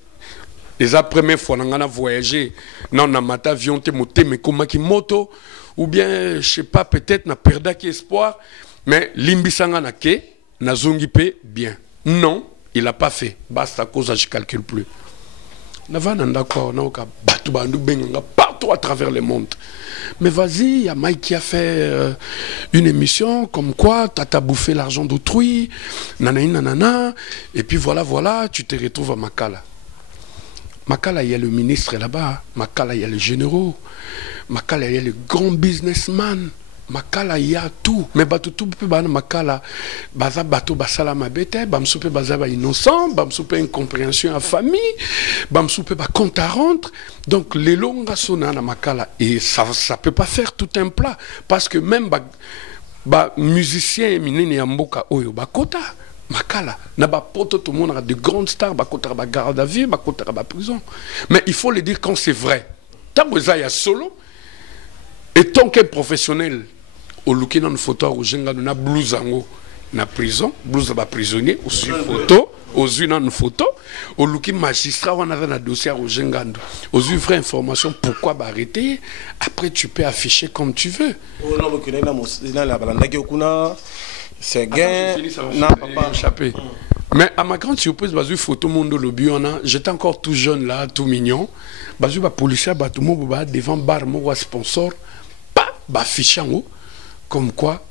les première fois on a voyagé non na mata avion te moté mais comme qui moto ou bien je sais pas peut-être na perdaki espoir. Mais Limbisanga na ke, na zongipe bien. Non, il n'a pas fait. Basta cause je ne calcule plus. Navananda quoi, on a battu bandu benga partout à travers le monde. Mais vas-y, il y a Mike qui a fait une émission comme quoi t'as bouffé l'argent d'autrui, nanana, et puis voilà, tu te retrouves à Makala. Makala, il y a le ministre là-bas. Makala, il y a les généraux. Makala, il y a les grands businessmen. Makala il y a tout mais bato tout peut bana makala baza bato basala mabete bamsupe baza ba innocent bamsupe incompréhension à famille bamsupe ba compte à rendre donc les longa sona na makala et ça peut pas faire tout un plat parce que même ba musicien minene ya mboka oyo ba kota makala na ba poto tout le monde a de grandes stars ba kota ba garde à vue ba kota ba prison mais il faut le dire quand c'est vrai tant que ça y a solo et tant que professionnel au looking dans une photo au jenga na blues ango na prison blues ba prisonnier au sur photo aux yeux dans une photo au looking magistrat on a un dossier au jenga aux yeux vraie information pourquoi ba arrêter après tu peux afficher comme tu veux c'est gain n'a pas échappé mais à ma grande surprise bazu photo monde le biona j'étais encore tout jeune là tout mignon bazu ba policier ba tout monde ba devant bar mo sponsor pas ba affichant comme quoi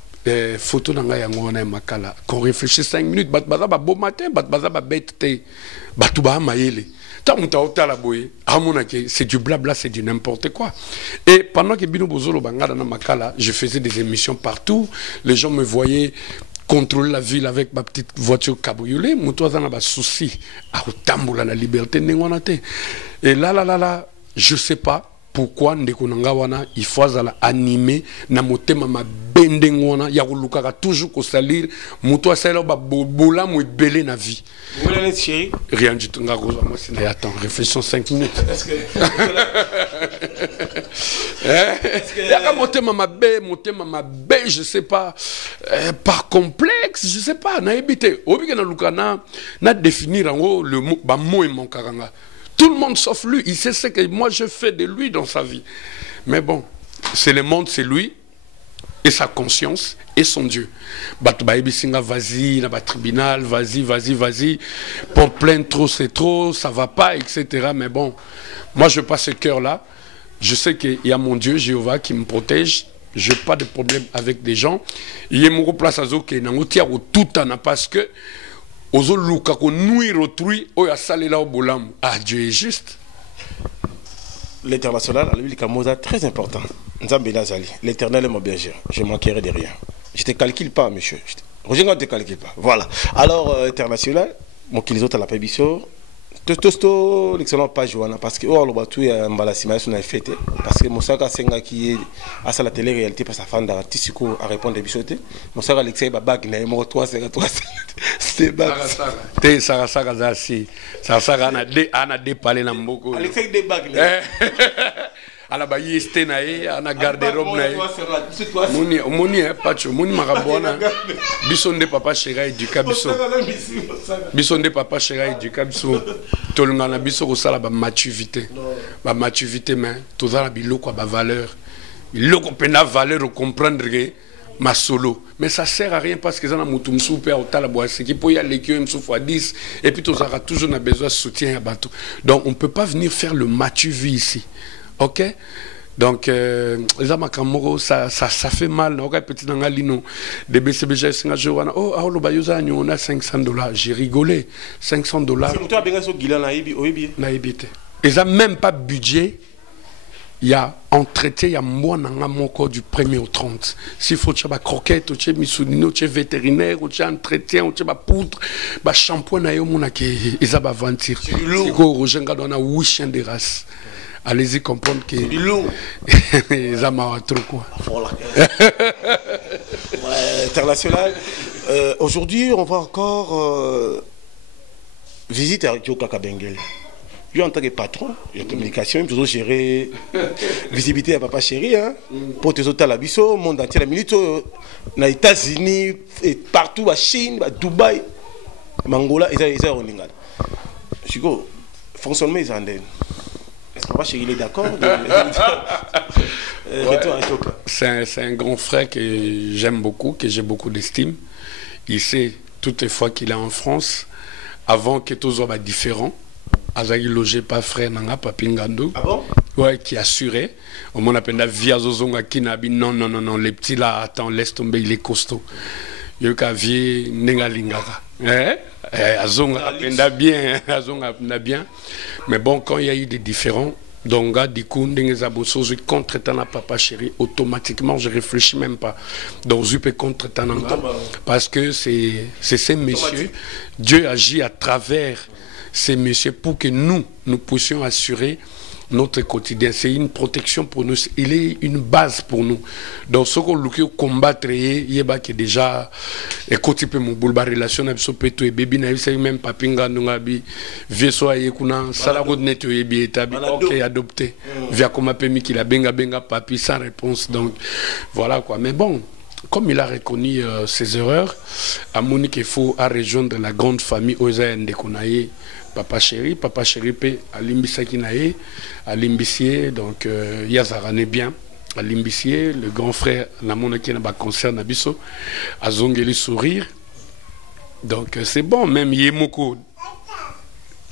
photo nanga yango na makala qu'on réfléchit 5 minutes bat baza ba bon matin bat baza ba bête te batu ba mayele tant muta la boye amona que c'est du blabla c'est du n'importe quoi et pendant que bino bozolo bangada na makala je faisais des émissions partout les gens me voyaient contrôler la ville avec ma petite voiture cabriolet muto za na ba souci a otambola la liberté ndengonate et là je sais pas pourquoi ndeko nanga wana il faut animer na motema mabe ndengona ya kulukaka toujours ko salir muto asala ba bola mu belé na vie. Vous voulez chérie? Rien du tout ngako moi c'est attends réfléchissons 5 minutes. Est-ce que ya motema mabe je sais pas par complexe je sais pas na ebité obike na lukana na définir en le mot ba mot et mon karanga. Tout le monde sauf lui, il sait ce que moi je fais de lui dans sa vie. Mais bon, c'est le monde, c'est lui, et sa conscience, et son Dieu. Vas-y, dans le tribunal, vas-y, pour plaindre trop, c'est trop, ça va pas, etc. Mais bon, moi je passe ce cœur-là, je sais qu'il y a mon Dieu, Jéhovah, qui me protège, je n'ai pas de problème avec des gens. Il y a mon place à Zoké, tout parce que Ozo luka ko nuire autrui oya salela obolam. Ah, Dieu est juste. L'international, lui, le très important. Nzambe Nazali, l'éternel est mon berger. Je manquerai de rien. Je ne te calcule pas, monsieur. Roger, ne te calcule pas. Voilà. Alors, international, mon qu'ils ont à la pébisso. Tosto, l'excellent page Joana, parce que oh le bateau est un balassima sur la fête, parce que Moussaka Senga qui est à la télé-réalité parce que sa fan d'artiste à répondre des bichotés. Moussaka Alexei Babag, il a eu 3 c'est bag. T'es Sarasaka Zassi. Sarasaka a des palais dans Mboko. Alexei des bagues. À la baille stenae, à la garde-robe nae. Moni pacho, moni marabona. Bison de papa chéri du cabisso. Bison de papa chéri du cabisso. Tolungana biso ko sala ba maturité. Ba maturité mais tout ça la biloko ba valeur. Biloko pena valeur comprendre que ma solo. Mais ça sert à rien parce que ça n'a moutoum super au talaboise qui peut y aller que fois 10 et puis tout ça a toujours besoin de soutien à bateau. Donc on peut pas venir faire le matu-vie ici. Ok, donc ça fait mal. Ok, petit nangalino, des BCBG singajoana. Oh, alors bayosa on a $500. J'ai rigolé. $500. C'est toi bien sûr Guilan naibité. Et ça même pas budget. Il y a entretien, il y a moi mon corps du 1er au 30. S'il faut tu as croquette, tu as misounino, tu as vétérinaire, tu as entretien, tu as poudre, bah shampoing na yo mona ke ils va ventir. C'est go rojenga dans na 8 chiens de race. Allez-y comprendre que du loup. Ça m'a trop quoi. Voilà. Ouais, international. Aujourd'hui, on va encore visiter Joka Kabengele. Lui, en tant que patron de communication, il peut gérer visibilité à papa chéri, hein, pour tes autres à biso, monde entier, la minute, aux États-Unis, et partout, à Chine, à Dubaï, Mangola, ils sont en Lingala. Je dis, fonctionnement, ils sont en Papa chéri, il est d'accord. C'est un grand frère que j'aime beaucoup, que j'ai beaucoup d'estime. Il sait toutes les fois qu'il est en France, avant que tout soit différent. Azagi logé pas frère nanga papingando. Ah bon? Ouais, qui assurait. Au moins appelle la via zozonga kinabi. Non, les petits là, attends, laisse tomber, il est costaud. Yoka vie nenga lingaka. Azonga apenda bien, azonga apenda bien. Mais bon, quand il y a eu des différends, donc du coup, je contre Tana papa chéri, automatiquement, je réfléchis même pas. Donc je peux contre Tananga parce que c'est ces messieurs. Dieu agit à travers ces messieurs pour que nous puissions assurer notre quotidien. C'est une protection pour nous. Il est une base pour nous. Donc, ce qu'on veut combattre, il y a déjà écoute mon boulba relation avec ce péto et bébé n'a eu même papinga n'ongabi vaisseau et kuna salago net et bien établi. Ok, adopté. Via comme permis qu'il a benga papi sans réponse. Donc, voilà quoi. Mais bon. Comme il a reconnu ses erreurs, à Monique, il faut rejoindre la grande famille Oza Ndekonaye, Papa Chéri P, à Limbisakinaye, à Limbissier, donc Yazarane bien, à Limbissier, le grand frère, la monarchie n'a pas concert Nabiso, à Zongeli Sourire. Donc c'est bon, même Yemoko,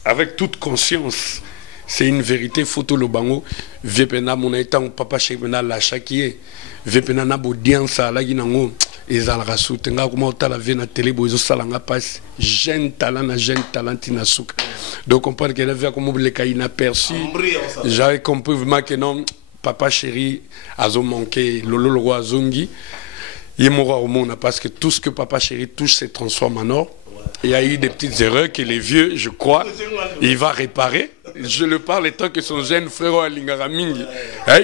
avec toute conscience, c'est une vérité, photo le bango, Vepena mon étant, Papa Chéri la chakier. Vepena na bodiansa la ginango ezal rasu tenga kuma otala vie na télé bozo salanga passe jeune talent inasuka. Donc on parle qu'elle avait comme le cas inaperçu. J'avais compris vraiment que non papa chéri azo manqué lolo le roi zongi. Il mourra au monde parce que tout ce que papa chéri touche se transforme en or. Il y a eu des petites erreurs que les vieux, je crois, il va réparer. Je le parle étant que son jeune frère Alingara Mingi,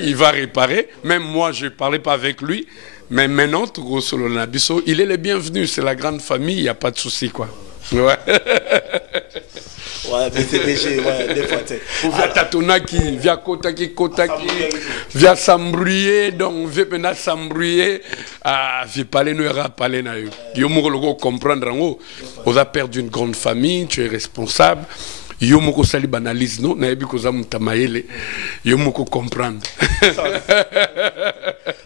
il va réparer. Même moi, je ne parlais pas avec lui. Mais maintenant, Togo Solo Nabiso, il est le bienvenu. C'est la grande famille, il n'y a pas de souci, quoi. Ouais. Ouais, BCBG, ouais, des fois, tu sais. Via Tatonaki, via Kotaki, via s'embrouiller, donc, via maintenant s'embrouiller, via parler, nous ira parler, na yo. Yo mouro comprendre, en haut, on a perdu une grande famille, tu es responsable. Yo moko sali banalise, non, na yebi koza mutamaele, yo moko comprendre.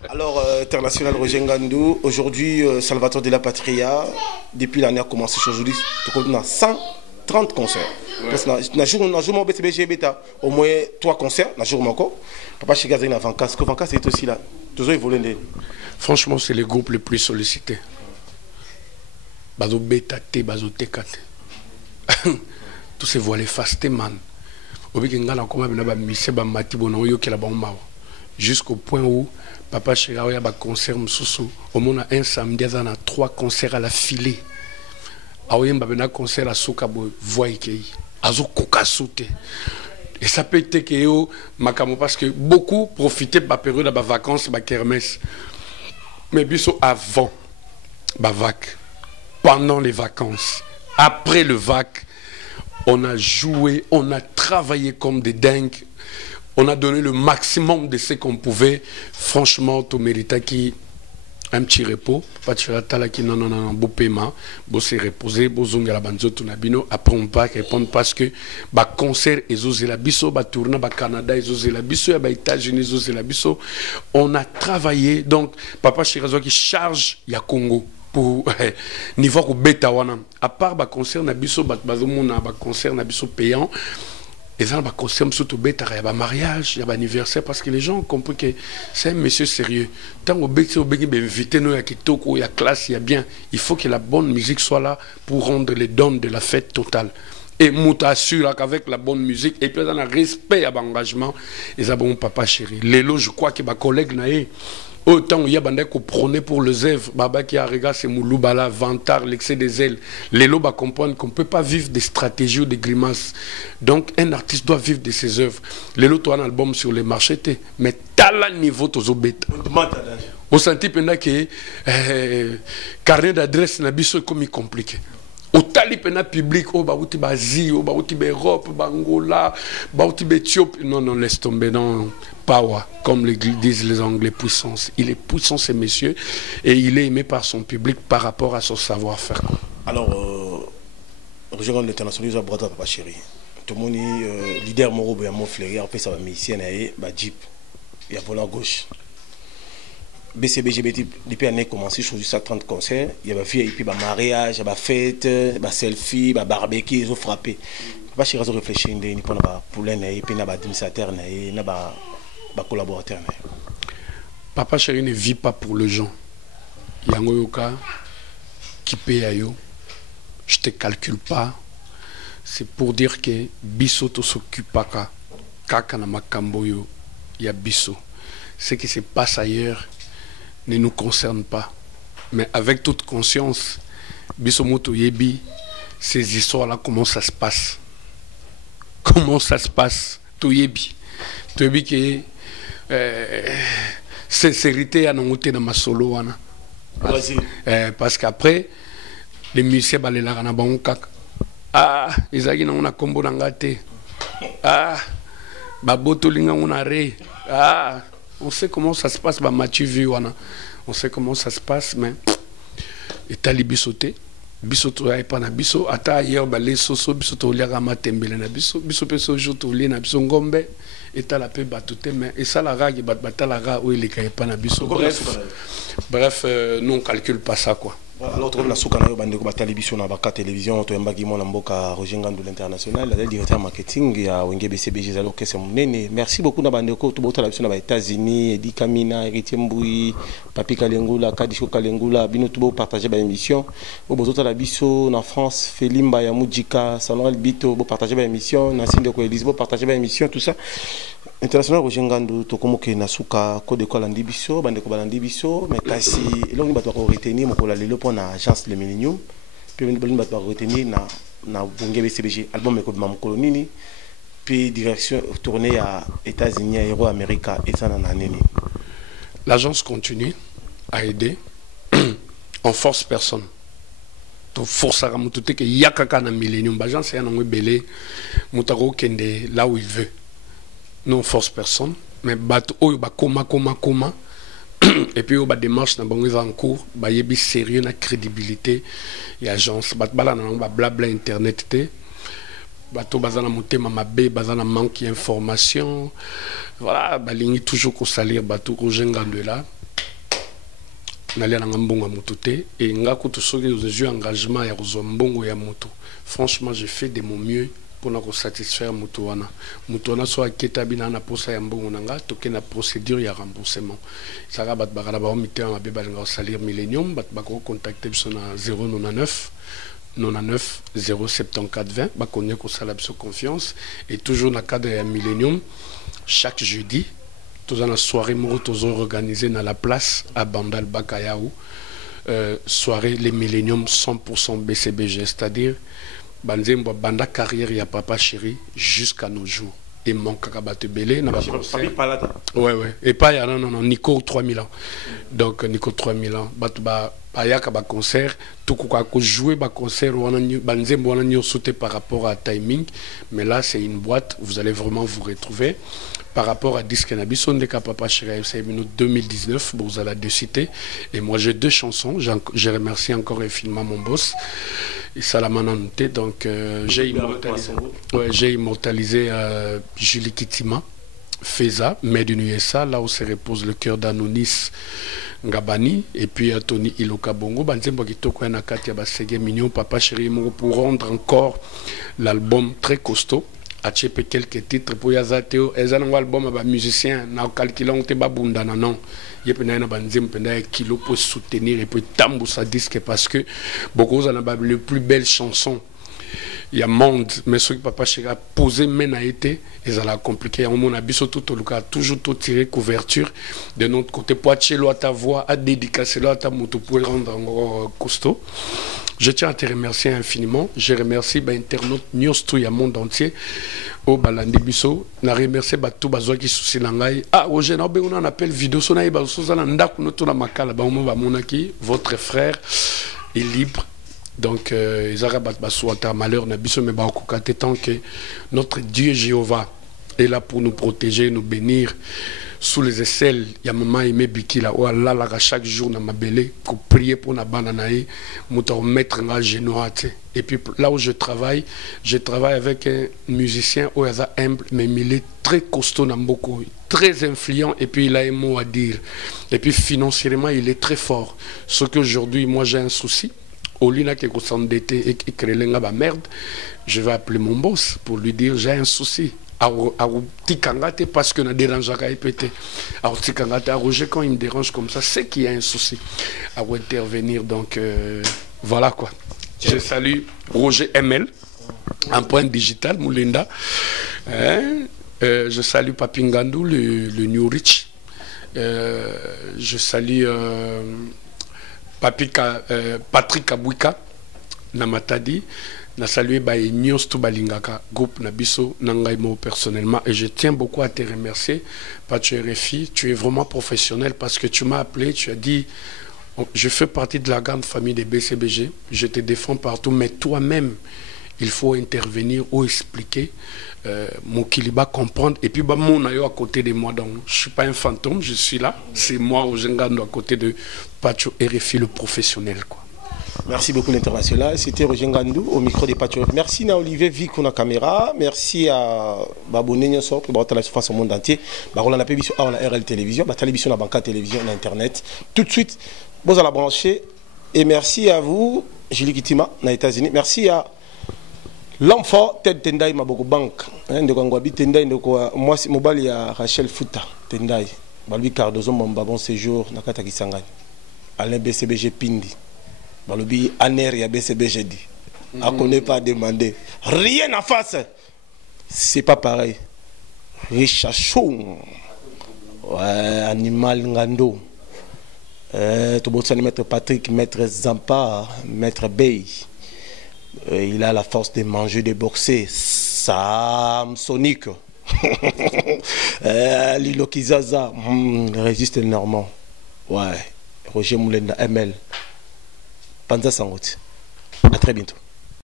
Alors, international Roger Ngandou, aujourd'hui, Salvatore de la Patria, depuis l'année a commencé aujourd'hui, on a 130 concerts. Parce que jour BCBG bêta au moins 3 concerts, na jour encore. Papa Chigazi na Vancas, que Vancas est aussi là. Toujours évolué. Franchement, c'est le groupe le plus sollicité. Bazo bêta te, bazo tekate. Tous ces voiles fastés, man. Jusqu'au point où Papa Chigazi a un concert au moins un samedi, il y a 3 concerts à la filée. Il y a un concert à Sokabo, voix et ça peut être que parce que beaucoup profitaient de la période de la vacances, de la kermesse. Mais biso avant la vac, pendant les vacances, après le vac, on a joué, on a travaillé comme des dingues, on a donné le maximum de ce qu'on pouvait. Franchement, tout mérite qui un petit repos, pas de qui non beau paiement, beau se reposer, beau zonga la banzo tunabino, après on va répondre parce que ba concert et la biso, ba tourna ba Canada et la biso, ba États-Unis et la biso, on a travaillé donc Papa Chirazo qui charge ya Congo pour niveau ko beta wana, à part ba concert na biso ba bazomona ba concert na biso payant. Et ça, on consomme surtout il y a un mariage, il y a un anniversaire, parce que les gens ont compris que c'est un monsieur sérieux. Tant qu'on veut inviter nous, il y a Kitoko, il y a classe, il y a bien. Il faut que la bonne musique soit là pour rendre les dons de la fête totale. Et Mouta assure qu'avec la bonne musique, et puis dans le respect à l'engagement, ils ont bon papa chéri. Lélo, je crois que ma collègue naïe. Autant il y a des gens qui prônent pour le zèvre, Baba qui a regardé c'est Mouloubala, Vantard, l'excès des ailes. Les lots comprennent qu'on ne peut pas vivre des stratégies ou des grimaces. Donc un artiste doit vivre de ses œuvres. Les lots ont un album sur les marchés, mais t'as le niveau de bêta. Au senti que carnet d'adresse n'a pas comme compliqué. Au talipena public, au baouti Bazi, au baouti Europe, Bangola, baouti Éthiopie. Non, non, laisse tomber, non. Power, comme disent les Anglais, puissance. Il est puissant, ce monsieur, et il est aimé par son public par rapport à son savoir-faire. Alors, rejoignons l'international, il y a Papa Chéri. Tout le monde est leader Moro, il y a mon flair, après ça va musicien, il y a Jeep, il y a volant gauche. BCBG, depuis l'année commencé, je suis 30 concerts, il y a VIP, il y a mariage, il y a fête, il y a selfie, il y a barbecue, ils ont frappé. Papa Chéri a réfléchi, il y a un poulet, il y a un administrateur, il y a un collaborateur. Papa Chéri ne vit pas pour les gens. Il y a un yoka qui paye à yo. Je ne te calcule pas. C'est pour dire que Bisso to s'occupe pas. Kaka na makambo yo. Il y a Bisso. Ce qui se passe ailleurs ne nous concerne pas. Mais avec toute conscience, Bisso Moto Yebi, ces histoires-là, comment ça se passe? Comment ça se passe? To Yebi. To Yebi que sincérité à nous dans ma solo. Parce qu'après, les musiciens balent là, ah, ils ont un combo d'angate. Ah, baboto linga on a ré. Ah, on sait comment ça se passe, on sait comment ça se passe, mais et tali bisoté, bisoto ay pa na biso, ata hier balé soso bisoto liaga matembele na biso, biso peso joto li na biso ngombe, et tala pe batute, mais et ça la rage batala ra ou les kay pa na biso. Bref, nous on calcule pas ça quoi. Alors, on a soukana yo bandeko batali biso na baka télévision to yambaki mona mboka Roger Ngandou l'international, la directeur marketing ya Wenge BCBG zalo kese munene. Merci beaucoup na bandeko to botala biso na ba États-Unis, Edi Kamina, Héritier Mboui, Papi Kalengula, Kadisho Kalengula, bino to bo partager ba émission. Bo botala biso na France, Felimba ya Mujika, Salon Albito, bo partager ba émission, na Sindeko Elise, bo partager ba émission tout ça. International Roger Ngandou to komoke na suka ko de ko landi biso, bandeko balandi biso, mais kasi elongi bato ko retenir mokola lelo pour na agence le Millennium, puis on va retenir na Wenge BCBG album de Mam Colonini, puis direction tournée à États-Unis, à Euro America et ça na nani. L'agence continue, à aider. On force personne. To force à ramoute que yakaka na millénium. Bajan c'est un belé. Moutaro kende là où il veut. Nous on force personne. Mais bato oyo ba koma. Et puis au bas démarche na bango en cours. Ba yebi sérieux na crédibilité. Et agence. Bat bala na ba blabla internet te. Bato bazana motema mabe bazana manque d'information. Voilà. Balingi toujours qu'on salir bato Roger Ngandou là. Et engagement franchement j'ai fait de mon mieux pour nous satisfaire Moutouana. Moutouana soit ketabina na posa ya mbongo nanga toke na procédure ya remboursement. Ça va bat bagala ba omité ma beba nga salir millénium bat bako contacter sur 099 99 074 20 ba connait ko sala biso confiance et toujours na cadre ya millénium chaque jeudi. Tous en soirée, nous avons organisé dans la place à Bandal Bakayaou, soirée les Millennium 100% BCBG, c'est-à-dire Banda carrière et Papa Chéri jusqu'à nos jours. Et mon kakabate belé, ouais. Et pas non, Nico 3000 ans. Donc Nico 3000 ans. Ayaka ba concert, tout quoi jouer ba concert sauté par rapport à timing, mais là c'est une boîte, vous allez vraiment vous retrouver. Par rapport à Disque Nabis, on est Papa Chéri, c'est 2019, vous allez la citer. Et moi j'ai 2 chansons, je remercie encore infiniment mon boss, et Salamanante, donc j'ai immortalisé Julie Kitima, Feza, Made in USA, là où se repose le cœur d'Anonis Ngabani, et puis Tony Iloka Bongo, Banzembo Kitoko Nakati Abasege Mignon, Papa Chéri, pour rendre encore l'album très costaud. Achepe quelques titres pour Yazateo, et un album à musicien, n'a calculé on te babunda non. Il y a un kilo pour soutenir et pour tambour sa disque parce que beaucoup en ont les plus belles chansons. Il y a monde, mais ce que Papa Chéri a posé main a été, et ça l'a compliqué. On a tout le cas, toujours tout tiré couverture de notre côté. Poitiers, à ta voix, à dédicacer à ta moto pour rendre encore costaud. Je tiens à te remercier infiniment. Je remercie l'internaute News tout le monde entier. Au Balandi Bisso, je remercie tout le monde qui soucie l'angaï. Ah, au général, on appelle vidéo. Votre frère est libre. Donc, malheur mais tant que notre Dieu Jéhovah est là pour nous protéger, nous bénir. Sous les aisselles, il y a maman aimé Bikila, ou Allah, chaque jour, dans ma belle, pour prier pour la bananaï, pour mettre un genou. Et puis là où je travaille avec un musicien, où il est humble, mais il est très costaud, beaucoup, très influent, et puis il a un mot à dire. Et puis financièrement, il est très fort. Ce qu'aujourd'hui, moi j'ai un souci. Au lieu de s'endetter et créer la merde, je vais appeler mon boss pour lui dire j'ai un souci. Parce que ne dérange pas pété. Roger, quand il me dérange comme ça, c'est qu'il y a un souci à intervenir. Donc voilà quoi. Je salue Roger ML, un point digital, Moulinda. Je salue Papingandou, le New Rich. Je salue Patrick Abouika, Namatadi. Na salué Nyos Tubalingaka, groupe Nabiso, Nangaimo personnellement. Et je tiens beaucoup à te remercier, Patrick RFI. Tu es vraiment professionnel parce que tu m'as appelé, tu as dit, je fais partie de la grande famille des BCBG, je te défends partout, mais toi-même, il faut intervenir ou expliquer, mon Kiliba comprendre. Et puis, mon ayo à côté de moi, donc je ne suis pas un fantôme, je suis là. C'est moi, Ojengando, à côté de Patrick RFI, le professionnel, quoi. Merci beaucoup l'international. C'était Roger Ngandou au micro des patriotes. Merci à Olivier Vic la caméra. Merci à Babouné Nyosor pour la surface au monde entier. On a appelé à la RL Télévision, la télévision, la banque télévision, l'internet. Tout de suite, vous allez brancher. Et merci à vous, Julie Kitima, aux États-Unis. Merci à l'enfant Ted Tendai Maboko Bank. Moi, c'est mobile, il y a Rachel Fouta Tendai. Balbi Cardozo, mon bon séjour, Nakata Kisangani. Alain BCBG Pindi. Balobi aner ya BCBG dit. On ne connaît pas demander. Rien en face. C'est pas pareil. Richachon. Ouais, animal ngando. Tout le monde maître Patrick, maître Zampa, maître Bey. Il a la force de manger, de boxer. Samsonique. Lilo Kizaza. Résiste énormément. Ouais. Roger Moulenda ML. Panza Sangote. À très bientôt.